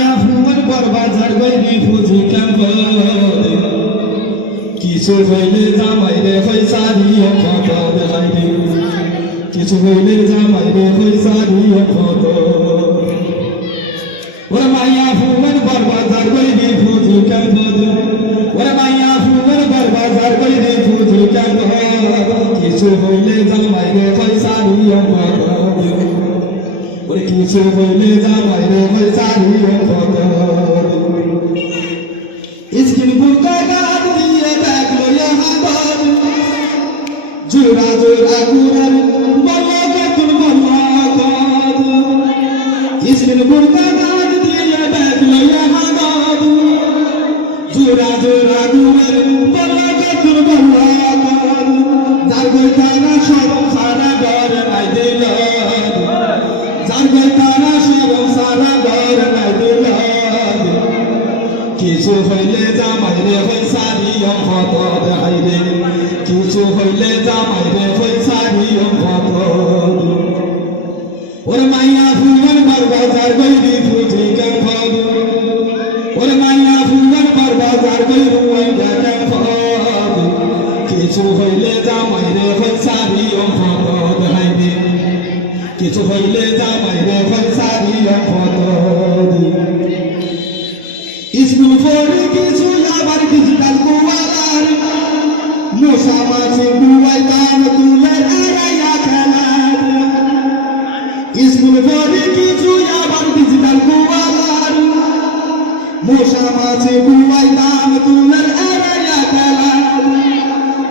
মায়া ফুল বাজার গৈরি ফুজি ক্যাম্পে কিছু হইলে জামাই রে পয়সা দিয়ে কত দেখাইবে কিছু হইলে জামাই রে পয়সা দিয়ে কত ওরে মায়া ফুল বাজার গৈরি ফুজি ক্যাম্পে ওরে মায়া ফুল বাজার গৈরি ফুজি ক্যাম্পে কিছু হইলে জামাই রে পয়সা দিয়ে কত ওরে কিছু হইলে জামাই রে পয়সা দিয়ে কত স্কিন বুকা গাদ দিয়ে দেখলো হাত জোড়া জোড়া গুড়ার বলকে তুল বলক স্কিন বুকা গাদ দিয়ে দেখলো হাত জোড়া জোড়া গুড়ার বলকে তুল বলক যার গইতারা সব সারা ডর নাই দিল যার গইতারা সব সারা ডর নাই দিল কিছু হইলে জামাই রে পয়সা দিও কত দেখাইবে কিছু হইলে জামাই রে পয়সা দিও কত ওরে মাইয়া ফুল বাজার গৈরি ফুজি ক্যাম্প ওরে মাইয়া ফুল বাজার গৈরি ক্যাম্প কিছু হইলে জামাই রে পয়সা দিও কত দেখাইবে কিছু হইলে জামাই রে পয়সা দিও কত স্কুল পড়ে কিছু আবার ডিজিটাল কুয়ালার মশা মাছি বুয়াই দাম তুলার আড়াইয়া খেলার স্কুল পড়ে কিছু আবার ডিজিটাল কুয়ালার মশা মাছি বুয়াই দাম তুলার আড়াইয়া খেলার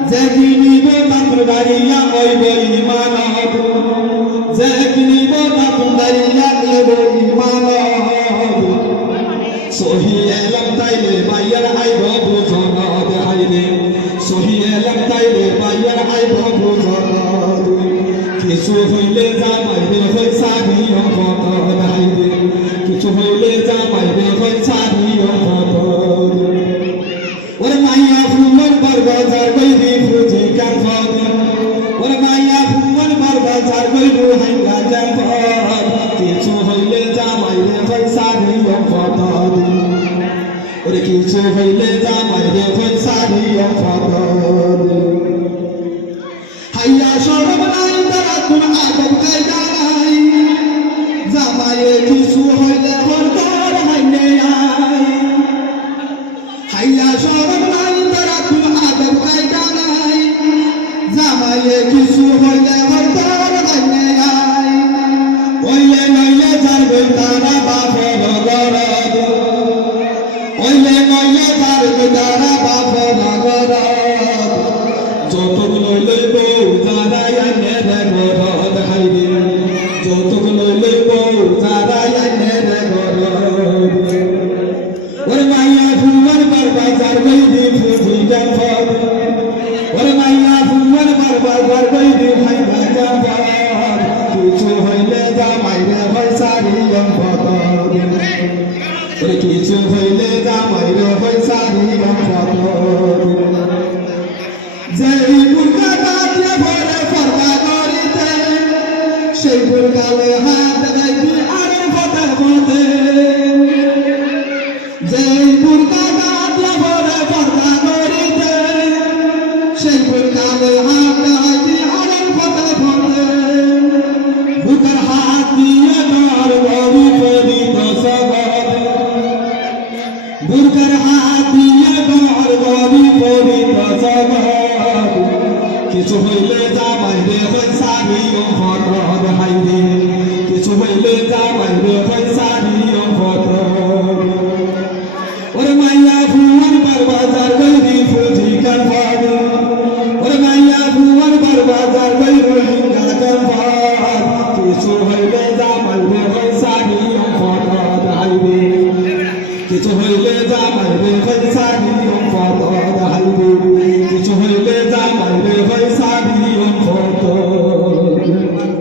যে কিনিব তার গাড়িয়া ওই বই মানব যে কিনিব তার গাড়িয়া ওই বই মানব সহি এলাম তাইলে বাইয়ার আইব বুঝন দেখাইলে সহি এলাম তাইলে বাইয়ার আইব বুঝন কিছু হইলে জামাই রে পয়সা দিও কত দেখাইলে কিছু হইলে জামাই রে পয়সা দিও কত ওরে মাইয়া ফুল বাজার গৈরি ফুজি ক্যাম্প ওরে মাইয়া ফুল বাজার গৈরি হাইঙ্গা ক্যাম্প কিছু হইলে জামাই রে পয়সা দিও কত ওরে কিছু হইলে জামাই রে পয়সা দিও কত হাইয়া সরব নাই তারা কোন আদব কায়দা নাই জামাইয়ে কিছু হইলে হরকর হাইনে আই হাইয়া সরব নাই তারা কোন আদব কায়দা নাই জামাইয়ে কিছু হইলে হরকর হাইনে আই ওইলে নইলে জানবে তারা বাপের গরদ ওইলে নইলে জানবে তারা বাপের গরদ যতক লইলে বউ যারাই আনে রে গরদ হাইরে যতক লইলে বউ যারাই আনে রে গরদ ওরে মাইয়া ফুল বাজার গৈরি ফুজি ক্যাম্প ওরে মাইয়া ফুল বাজার গৈরি হাইঙ্গা ক্যাম্প কিছু হইলে জামাই রে পয়সা দিও কত ওরে কিছু হইলে জামাই রে পয়সা দিও কত যেই বুরকা কাটিয়ে ভরে পর্দা করিতে সেই বুরকালে হাত দেখাইবি আরে পথে পথে যেই বুরকা কাটিয়ে ভরে পর্দা করিতে সেই বুরকালে হাত দেখাইবি আরে পথে পথে বুকের হাত দিয়ে ধর গরি পরিত সগদ বুকের হাত দিয়ে ধর গরি পরিত সগদ কিছু হইলে জামাই রে পয়সা দিও কত দেখাইবে কিছু হইলে জামাই রে পয়সা দিও কত ওরে মাইয়া ফুল বাজার গৈরি ফুজি ক্যাম্প ওরে মাইয়া ফুল বাজার গৈরি হাইঙ্গা ক্যাম্প কিছু হইলে জামাই রে পয়সা দিও কত দেখাইবে কিছু হইলে জামাই রে পয়সা দিও কত দেখাইবে